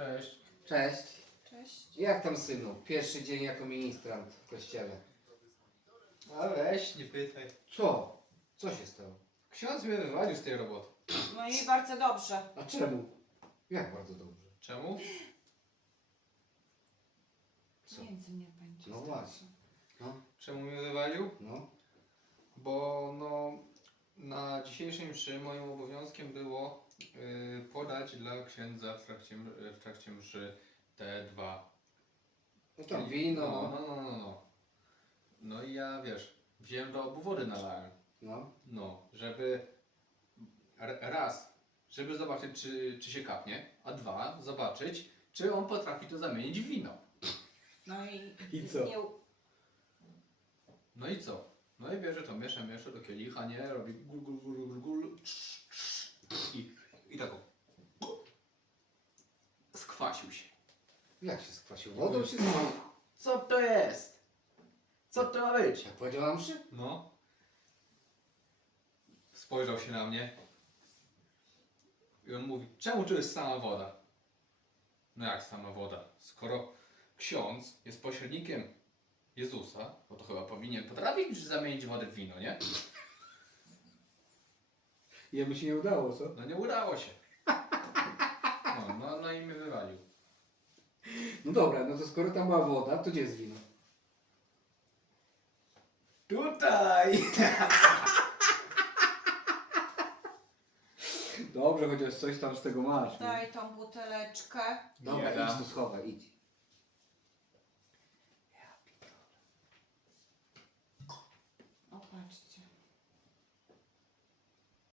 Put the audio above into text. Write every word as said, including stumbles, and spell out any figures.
Cześć. Cześć. Cześć. Jak tam, synu? Pierwszy dzień jako ministrant w kościele. A weź, nie pytaj. Co? Co się stało? Ksiądz mnie wywalił z tej roboty. No i bardzo dobrze. A czemu? Jak bardzo dobrze. Czemu? Co? Między mnie będzie. No właśnie. No, Czemu mnie wywalił? no. Bo no, na dzisiejszej mszy moim obowiązkiem było yy, podać dla księdza w trakcie, w trakcie mszy te dwa. No tam wino. No, no, no, no, no. No i ja, wiesz, wziąłem do obu wody nalałem. No. No, żeby r- raz, żeby zobaczyć, czy, czy się kapnie, a dwa, zobaczyć, czy on potrafi to zamienić w wino. No i... I co? Nie, u- No i co? No i bierze to, miesza, miesza do kielicha, nie? Robi gul, gul, gul, gul, gul trz, trz, i, i taką. Skwasił się. Jak się skwasił? Wodą się skwasił? Co to jest? Co to ma być? Jak powiedział na mszy? No. Spojrzał się na mnie. I on mówi, czemu tu jest sama woda? No jak sama woda? Skoro ksiądz jest pośrednikiem Jezusa, bo to chyba powinien potrafić zamienić wodę w wino, nie? Jemu się nie udało, co? No nie udało się. No, no, no i mnie wywalił. No dobra, no to skoro tam była woda, to gdzie jest wino? Tutaj! Dobrze, chociaż coś tam z tego masz. nie? daj tą buteleczkę. Dobra, Bieda. idź tu schowaj, idź.